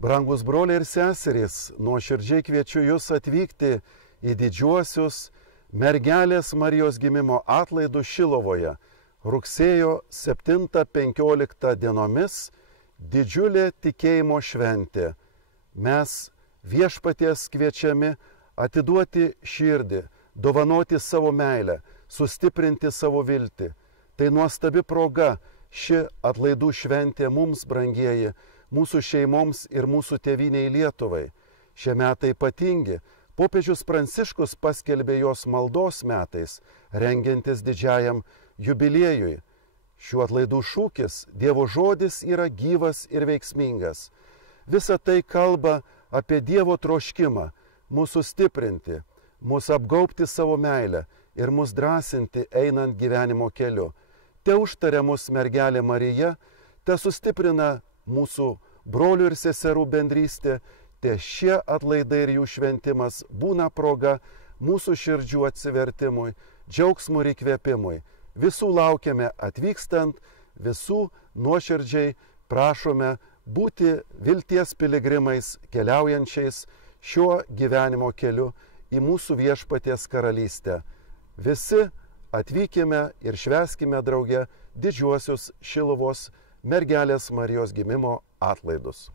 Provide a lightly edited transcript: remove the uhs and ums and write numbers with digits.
Brangus broliai ir seserys, nuoširdžiai kviečiu jūs atvykti į didžiuosius Mergelės Marijos gimimo atlaidus Šilovoje rugsėjo 7-15 dienomis, didžiulė tikėjimo šventė. Mes viešpaties kviečiami atiduoti širdį, dovanoti savo meilę, sustiprinti savo viltį. Tai nuostabi proga ši atlaidų šventė mums, brangieji, mūsų šeimoms ir mūsų tėvynei Lietuvai. Šie metai ypatingi. Popiežius Pranciškus paskelbė jos maldos metais, rengiantis didžiajam jubiliejui. Šių atlaidų šūkis Dievo žodis yra gyvas ir veiksmingas. Visa tai kalba apie Dievo troškimą mūsų stiprinti, mūsų apgaubti savo meilę ir mus drąsinti einant gyvenimo keliu. Te užtaria mus mergelė Marija, te sustiprina mūsų brolių ir seserų bendrystė, te šie atlaidai ir jų šventimas būna proga mūsų širdžių atsivertimui, džiaugsmui ir įkvėpimui. Visų laukiame atvykstant, visų nuoširdžiai prašome būti vilties piligrimais keliaujančiais šiuo gyvenimo keliu į mūsų viešpaties karalystę. Visi atvykime ir švęskime drauge didžiuosius Šiluvos Mergelės Marijos gimimo atlaidus.